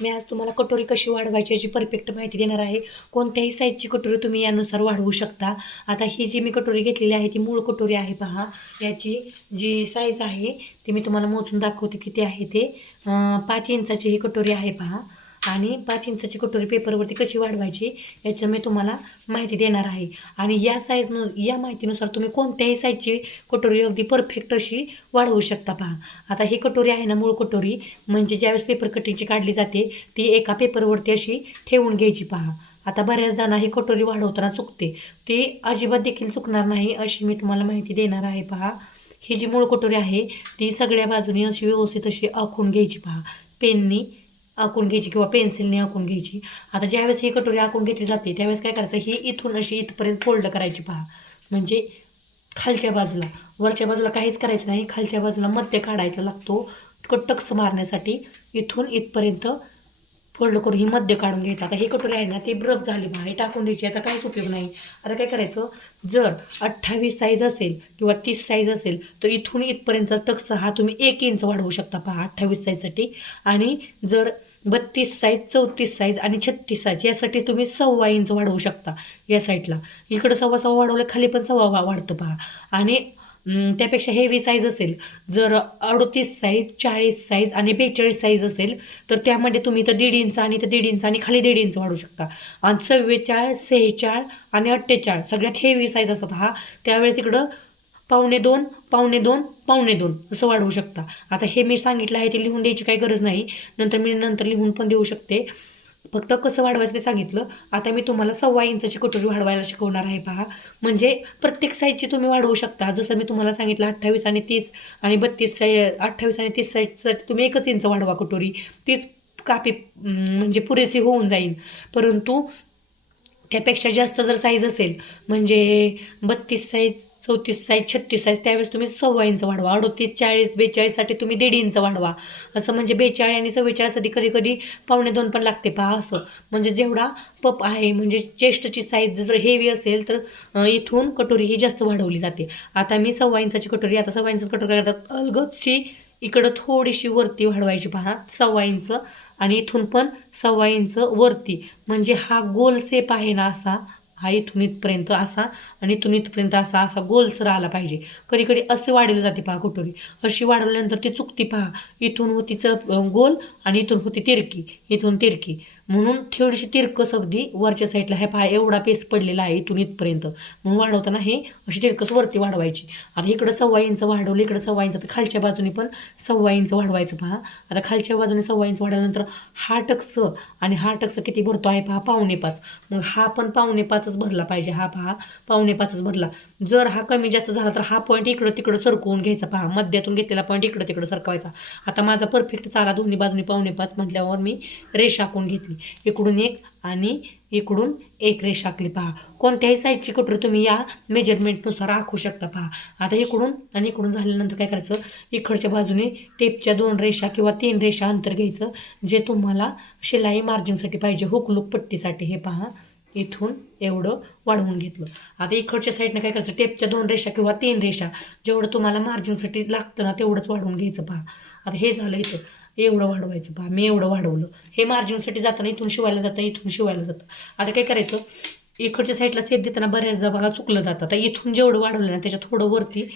मी आज तुम्हाला कटोरी कशी वाढवायची याची परफेक्ट माहिती देणार आहे. कोणत्याही साईजची कटोरी तुम्ही यानुसार वाढवू शकता. आता ही जी मी कटोरी घेतलेली आहे ती मूळ कटोरी आहे पहा. याची जी साईज आहे ती मी तुम्हाला मोजून दाखवते किती आहे ते. 5 इंचाची ही कटोरी आहे पहा. आणि 5 इंचाची कटोरी पेपरवरती कशी वाढवायची याचं मी तुम्हाला माहिती देणार आहे. आणि या माहितीनुसार तुम्ही कोणत्याही साईजची कटोरी अगदी परफेक्ट अशी वाढवू शकता पहा. आता ही कटोरी आहे ना, मूळ कटोरी म्हणजे ज्यावेळेस पेपर कटिंगची काढली जाते ती एका पेपरवरती अशी ठेवून घ्यायची पहा. आता बऱ्याच जणांना ही कटोरी वाढवताना चुकते, ती अजिबात देखील चुकणार नाही अशी मी तुम्हाला माहिती देणार आहे पहा. ही जी मूळ कटोरी आहे ती सगळ्या बाजूनी अशी व्यवस्थित अशी आखून घ्यायची पहा. पेननी आखून घ्यायची किंवा पेन्सिलने आखून घ्यायची. आता ज्यावेळेस ही कटोरी आखून घेतली जाते त्यावेळेस काय करायचं, ही इथून अशी इथपर्यंत फोल्ड करायची पहा. म्हणजे खालच्या बाजूला, वरच्या बाजूला काहीच करायचं नाही, खालच्या बाजूला मध्य काढायचा लागतो टक्स मारण्यासाठी. इथून इथपर्यंत फोल्ड करून ही मध्य काढून घ्यायचं. आता ही कटोरी आहे ना ती ब्रब झाली पहा, हे टाकून द्यायची, याचा काहीच उपयोग नाही. आता काय करायचं, जर 28 साईज असेल किंवा 30 साईज असेल तर इथून इथपर्यंत टक्स हा तुम्ही 1 इंच वाढवू शकता पहा 28 साईजसाठी. आणि जर 32 साईज, 34 साईज आणि 36 साईज यासाठी तुम्ही 1.25 इंच वाढवू शकता या साईडला. इकडं 1.25 वाढवलं, खाली पण 1.25 वाढतं पहा. आणि त्यापेक्षा हेवी साईज असेल, जर 38 साईज, 40 साईज आणि 42 साईज असेल तर त्यामध्ये तुम्ही तर 1.5 इंच आणि 1.5 इंच आणि खाली 1.5 इंच वाढवू शकता. आणि 44, 46 आणि 48 सगळ्यात हेवी साईज असतात हा, त्यावेळेस इकडं 1.25, 1.25, 1.25 असं वाढवू शकता. आता हे मी सांगितलं आहे ते लिहून द्यायची काही गरज नाही, नंतर लिहून पण देऊ शकते. फक्त कसं वाढवायचं ते सांगितलं. आता मी तुम्हाला 1.25 इंचाची कटोरी वाढवायला शिकवणार आहे पहा. म्हणजे प्रत्येक साईजची तुम्ही वाढवू शकता. जसं मी तुम्हाला सांगितलं 28 आणि 30 आणि 32 साईज, 28 आणि 30 साईजसाठी तुम्ही 1 इंच वाढवा कटोरी, तीच कापी म्हणजे पुरेशी होऊन जाईल. परंतु त्यापेक्षा जास्त जर साईज असेल, म्हणजे 32 साईज, 34 साईज, 36 साईज, त्यावेळेस तुम्ही 1.25 इंच वाढवा. 38, 40, 42साठी तुम्ही 1.5 इंच वाढवा. असं म्हणजे 42 आणि 44 कधी कधी 1.25 पण लागते पहा. असं म्हणजे जेवढा पप आहे, म्हणजे चेस्टची साईज जर हेवी असेल तर इथून कटोरी ही जास्त वाढवली जाते. आता मी 1.25 इंचाची कटोरी, आता 1.25 इंचाची कटोरी करतात अलगदशी इकडं थोडीशी वरती वाढवायची पहा 1.25 इंच. आणि इथून पण 1.25 इंच वरती, म्हणजे हा गोल शेप आहे ना असा, हा इथून इथपर्यंत असा आणि इथून इथपर्यंत असा असा गोलसर आला पाहिजे. कधी कधी असे वाढवली जाते पहा कटोरी. अशी वाढवल्यानंतर ती चुकती पहा. इथून होतीचं गोल आणि इथून होती तिरकी, इथून तिरकी, म्हणून थोडीशी तिरकस अगदी वरच्या साईडला हे पहा एवढा पेस पडलेला आहे इथून इथपर्यंत. म्हणून वाढवताना हे अशी तिरकस वरती वाढवायची. आता इकडं 1.25 इंच वाढवलं, इकडं 1.25 इंच, तर खालच्या बाजूने पण 1.25 इंच वाढवायचं पहा. आता खालच्या बाजूने 1.25 इंच वाढवल्यानंतर हा टक्स आणि हा टक्स किती भरतो आहे पहा 4.25. मग हा पण 4.25च भरला पाहिजे. हा पहा 4.25च भरला. जर हा कमी जास्त झाला तर हा पॉईंट इकडं तिकडं सरकवून घ्यायचा पहा. मध्यातून घेतलेला पॉईंट इकडं तिकडं सरकवायचा. आता माझा परफेक्ट चाला दोन्ही बाजूनी 4.25 म्हटल्यावर मी रेषा आखून घेतली. इकडून एक आणि इकडून एक रेषा आखली पहा. कोणत्याही साईजची कटोरी तुम्ही या मेजरमेंटनुसार आखू शकता पहा. आता इकडून आणि इकडून झाल्यानंतर काय करायचं, इकडच्या बाजूने टेपच्या 2 रेषा किंवा 3 रेषा अंतर घ्यायचं, जे तुम्हाला शिलाई मार्जिनसाठी पाहिजे, हुकलूक पट्टीसाठी. हे पहा इथून एवढं वाढवून घेतलं. आता इकडच्या साईडनं काय करायचं, टेपच्या 2 रेषा किंवा 3 रेषा, जेवढं तुम्हाला मार्जिनसाठी लागतं ना तेवढंच वाढवून घ्यायचं पहा. आता हे झालं, इथं एवढं वाढवायचं पहा. मी एवढं वाढवलं. हे मार्जिनसाठी जाताना इथून शिवायला जातं, इथून शिवायला जातं. आता काय करायचं, इकडच्या साईडला सेट देताना बऱ्याचदा बघा चुकलं जातं. तर इथून जेवढं वाढवलं ना त्याच्या थोडं वरती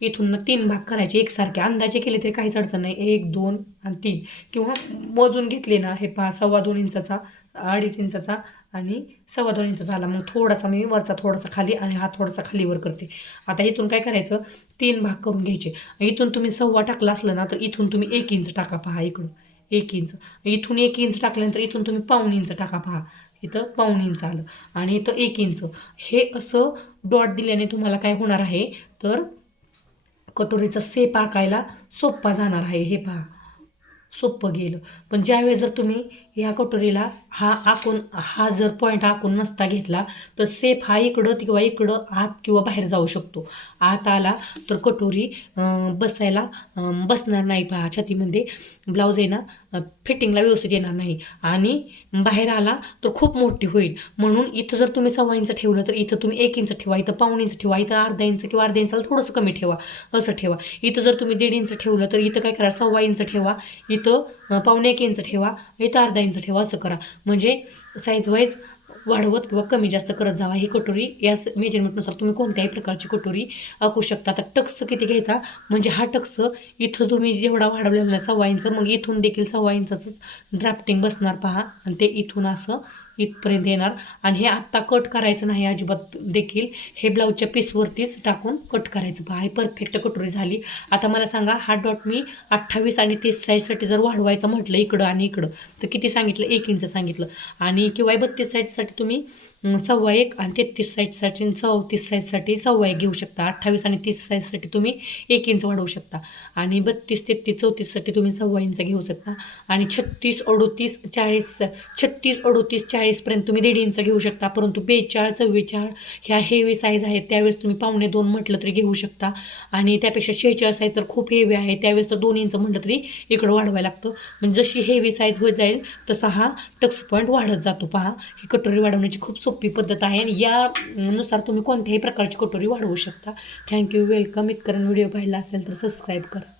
इथून 3 भाग करायचे एकसारखे. अंदाजे केले तरी काहीच अडचण नाही. 1, 2 आणि 3 किंवा मोजून घेतले ना, हे पहा 2.25 इंचाचा, 2.5 इंचाचा आणि 2.25 इंचाचा आला. मग थोडासा मी वरचा थोडासा खाली आणि हा थोडासा खालीवर करते. आता इथून काय करायचं, 3 भाग करून घ्यायचे. इथून तुम्ही 1.25 टाकला असलं ना तर इथून तुम्ही 1 इंच टाका पहा. इकडं 1 इंच, इथून 1 इंच टाकल्यानंतर इथून तुम्ही 1.25 इंच टाका पहा. इथं 1.25 इंच आलं आणि इथं 1 इंच. हे असं डॉट दिल्याने तुम्हाला काय होणार आहे, तर कटोरीचा शेप आकायला सोपा जाणार आहे. हे पहा सोपं गेलं. पण ज्यावेळेस जर तुम्ही ह्या कटोरीला हा जर पॉईंट आखून नसता घेतला तर शेप हा इकडं किंवा इकडं आत किंवा बाहेर जाऊ शकतो. आत आला तर कटोरी बसणार नाही पहा. छातीमध्ये ब्लाऊज आहे ना फिटिंगला व्यवस्थित येणार नाही आणि बाहेर आला तर खूप मोठी होईल. म्हणून इथं जर तुम्ही 1.25 इंच ठेवलं तर इथं तुम्ही 1 इंच ठेवा, इथं 1.25 इंच ठेवा, इथं अर्धा इंच किंवा अर्ध्या इंचाला थोडंसं कमी ठेवा, असं ठेवा. इथं जर तुम्ही 1.5 इंच ठेवलं तर इथं काय करा, 1.25 इंच ठेवा, इथं 1.25 इंच ठेवा, इथं अर्धा इंच ठेवा, असं करा. म्हणजे साईज वाईज वाढवत किंवा कमी जास्त करत जावा. ही कटोरी या मेजरमेंटनुसार तुम्ही कोणत्याही प्रकारची कटोरी आखू शकता. आता टक्स किती घ्यायचा, म्हणजे हा टक्स इथं तुम्ही जेवढा वाढवलेला आहे 1.25 इंच, मग इथून देखील 1.25 इंचाचंच ड्राफ्टिंग बसणार पहा, आणि ते इथून असं इथपर्यंत येणार. आणि हे आत्ता कट करायचं नाही अजिबात देखील, हे ब्लाऊजच्या पीसवरतीच टाकून कट करायचं पहा. ही परफेक्ट कटोरी झाली. आता मला सांगा, हा डॉट मी 28 आणि 30 साईजसाठी जर वाढवायचं म्हटलं इकडं आणि इकडं तर किती सांगितलं, 1 इंच सांगितलं. आणि किंवा 32 साईजसाठी तुम्ही 1.25 आणि 33 साईजसाठी 34 साईजसाठी 1.25 घेऊ शकता. 28 आणि 30 साईजसाठी तुम्ही 1 इंच वाढवू शकता. आणि 32, 33, 34साठी तुम्ही 1.25 इंच घेऊ शकता. आणि 36, 38, 40, 36, 38, 40पर्यंत तुम्ही 1.5 इंच घेऊ शकता. परंतु 42, 44 ह्या हेवी साईज आहेत, त्यावेळेस तुम्ही 1.25 म्हटलं तरी घेऊ शकता. आणि त्यापेक्षा 46 साईज तर खूप हेवी आहे, त्यावेळेस तर 2 इंच म्हटलं तरी इकडं वाढवायला लागतं. म्हणजे जशी हेवी साईज होत जाईल तसा हा टक्स पॉईंट वाढत जातो पहा. ही कटोरी वाढवण्याची खूप सोपी पद्धत आहे आणि यानुसार तुम्ही कोणत्याही प्रकारची कटोरी वाढवू शकता. Thank you, welcome. इतकरण व्हिडिओ पाहिला असेल तर सबस्क्राईब करा.